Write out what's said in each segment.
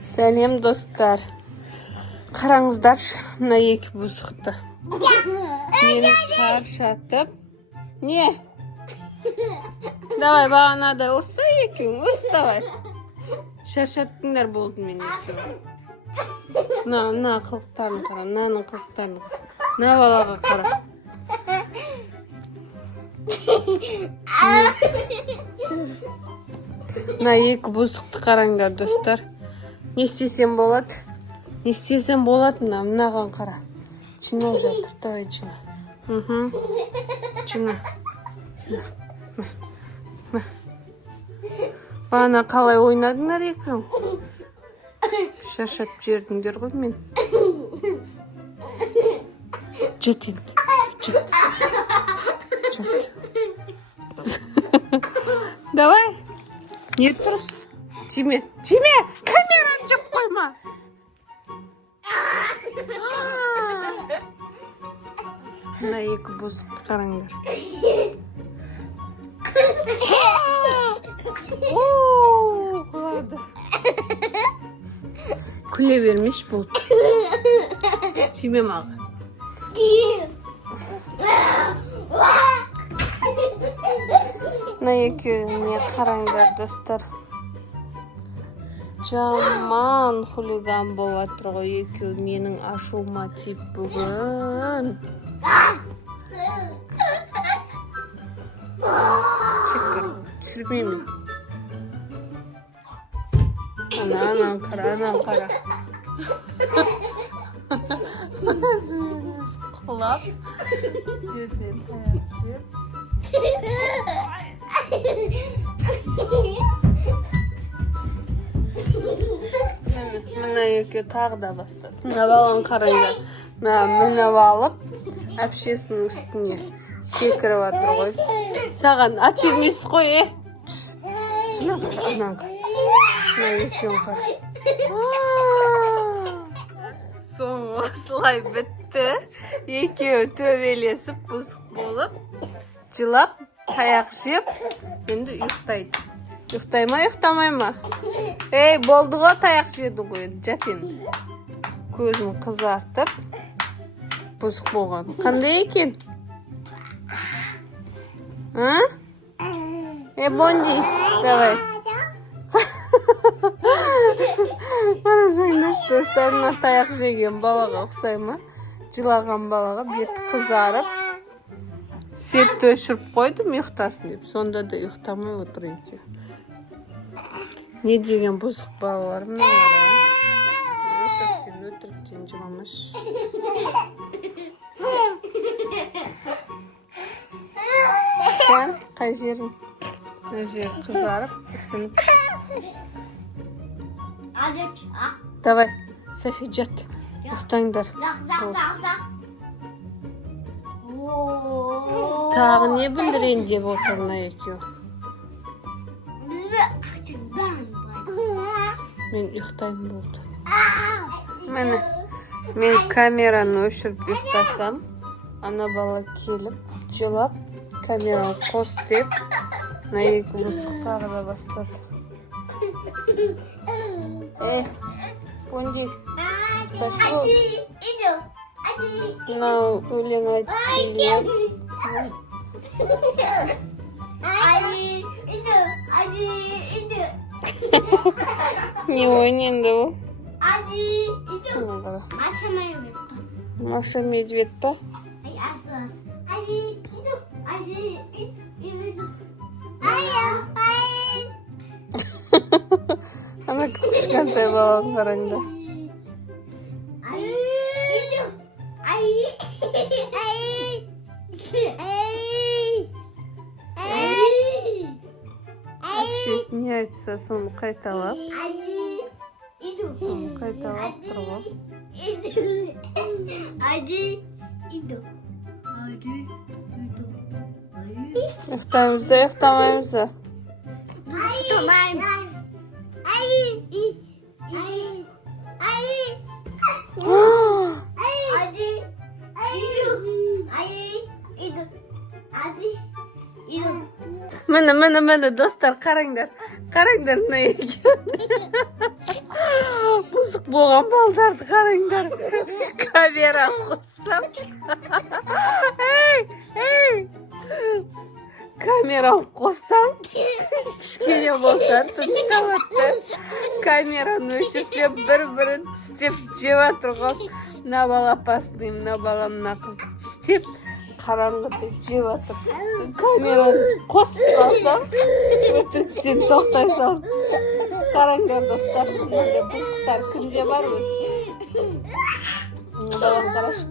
Сәлем достар. Қараңыздаршы, мына екі бұзықты. Мені шаршатып. Не? Давай бағанада ұста екеуің, ұс давай. Шаршаттыңдар болды мен екеуің. На қылықтарын қара, мынаның қылықтарын қара. На балаға қара. Мына екі бұзықты қараңдар достар. Не істесем болады? Не істесем болады? Мынаған қара. Чина жатыр, давай Чина. Чина. Бағана қалай ойнадыңдар екеуің? Шаршатып жібердіңдер ғой мен. Жет енді. Жет. Давай. Не тұрыс? Тиме. Камераны жып қойма. Мына екі бұзықты қараңдар. Құлады. Күле бермеш болды. Тиме маған. Мына екеуіне қараңдар достар. Жаман хулиган болып жатыр ғой екеуі. Менің ашуыма тиіп бүгін. Түсірмеймін. Анан қара. Өзіміз құлап. Жерден таяқ жеп. Мына екеуі тағы да бастады. Мына баланы қараңдар. Мініп алып, әпшесінің үстіне секіріп жатыр ғой. Саған ат емес қой, Мына екеуін қара. Соңы осылай бітті. Екеуі төбелесіп, бұзық болып, жылап, таяқ жеп, енді ұйықтайды. Ұйықтай ма, ұйықтамай ма? Ей, болды ғой, таяқ жеді ғой, жат енді. Көзін қызартып, бұзық болған. Қандай екен? Бонди, давай. Қарасаңдаршы достарына таяқ жеген балаға ұқсай ма? Жылаған балаға беті қызарып, светті өшіріп қойдым ұйықтасын деп. Сонда да ұйықтамай отыр екен. Не деген бұзық балалар мыналар? Өтіріктен жыламаш. Сән, қай жерің? Мына жер қызарып, ісініп. Давай, Софи, жат. Ұйықтаңдар. Тағы не білдірейін деп отыр мына екеуі. Мен ұйықтаймын болды. Міне, мен камераны өшіріп ұйықтасам, ана бала келіп, жылап, камераны қос деп, мына екі бұзық тағы да бастады. Бонди, пошел. Мынау өлең айтып келген. Не ойнайды бұл? Маша медведь па? Ана кішкентай баланы қараңдар. Әпшесі не айтса, соны қайталап. Соны қайталап тұрып. Ұйықтаймыз да, ұйықтамаймыз да. Міне достар қараңдар. Қараңдар мына екеуін. Бұзық болған балдарды қараңдар. Камера қоссам. Ей! Камераны қоссам, кішкене болса тынышталады. Камераны өшірсем, бір-бірін тістеп жеп жатыр ғой. Мына бала пасты, мына бала мына қызды тістеп, қараңғыда жеп жатыр. Камераны қосып қалсам, өтірік сен тоқтай салып. Қараңдар достар, мынандай бұзықтар күнде бар өз. Балам қарашы.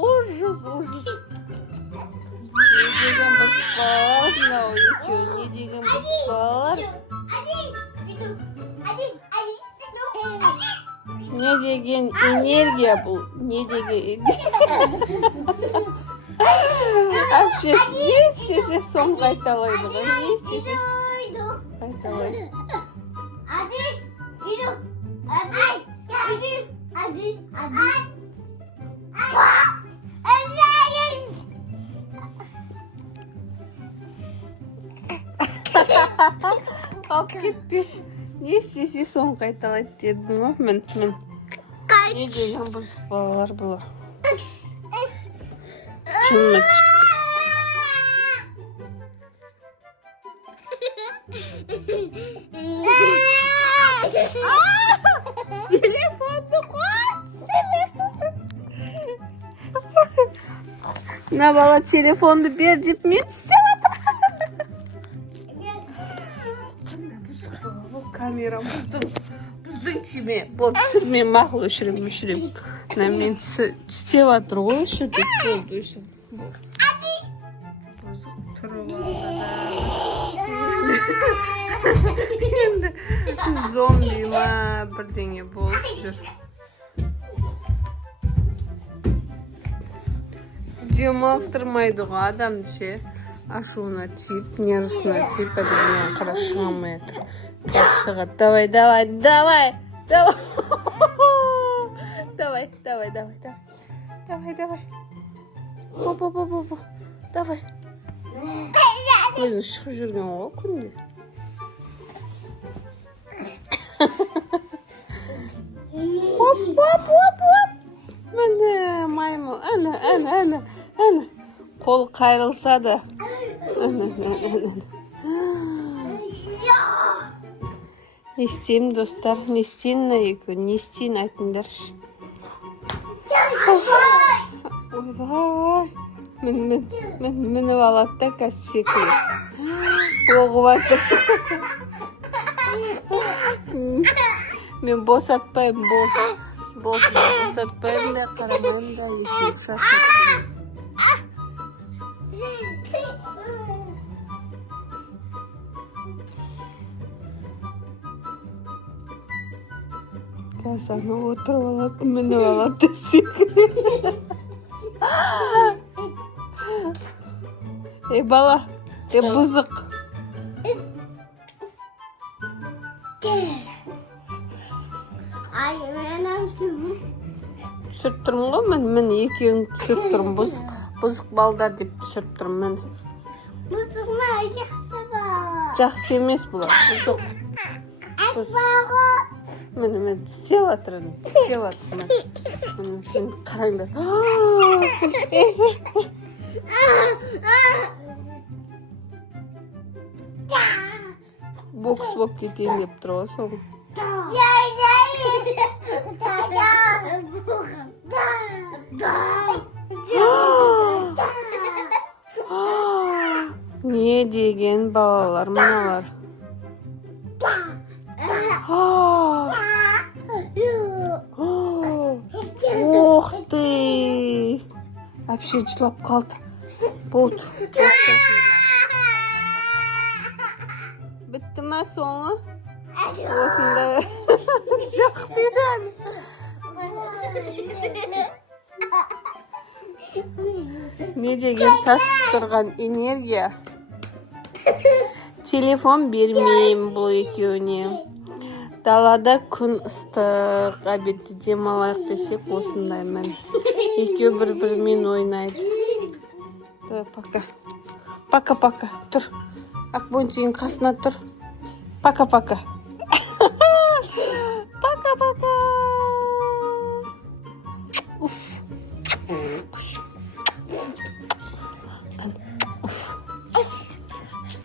Ужас. Не деген бұзық балалар, мынау екеуі не деген бұзық балалар. Не деген энергия бұл, не деген Вообще, не істесе соң қайталайды ғой, не істесе қайталайды. Қалып кетпе. Не істесе соң қайталайды дедім ғой, мін. Не деген бұзық балалар бұлар. Шынмет. Телефонды қойт. Мына бала телефонды бер деп мен істеп жатыр. Камерам біздің тиме. Бұл түсірме мақұл өшірем. Мына мен тістеп жатыр ғой өшірдік. Болды өшір. Бұзық тұрып алды. Зомби ма бірдеңе болып жүр. Демалықтырмайды ғой адамды ше. Ашуына тиіп, нервысына тиіп, әдемі қараш шығамай жатыр. Шығады. Давай. Давай. Бо. Давай. Өзі шығып жүрген ғой күнде. Оп. Міне маймыл. Әні. Қол қайрылса да. Әні. Не істеймін, достар? Не істейін мына екеуі? Не істейін айтыңдаршы. Ойбай. Мініп алады да қазір секілді. Оғып атыр. Мен босатпаймын, босатпаймын да, қарамаймын да, екеуі шашып. Қазаны отырып алады, мініп алады да секілді. Бала, бұзық. Түсіріп тұрмын ғой, мен екеуін түсіріп тұрмын. Бұзық балдар деп түсіріп тұрмын. Бұзық ма, жақсы ба? Жақсы емес бұлар, бұзық. Мен тістеп жатырмын, Мен қараңдар. Бокс болып кетейін деп тұр ғой соң. Не деген балалар мыналар. Ох ты! Вообще жылап қалды. Болды. Бітті ма соңы? Осында жоқ дейді әлі. Не деген тасып тұрған энергия. Телефон бермеймін бұл екеуіне. Далада күн ыстық, обедте демалайық десек осындай міне. Екеуі бір-бірімен ойнайды. Давай, пока. Пока-пока. Тұр. Акбунтидің қасына тұр. Пока-пока.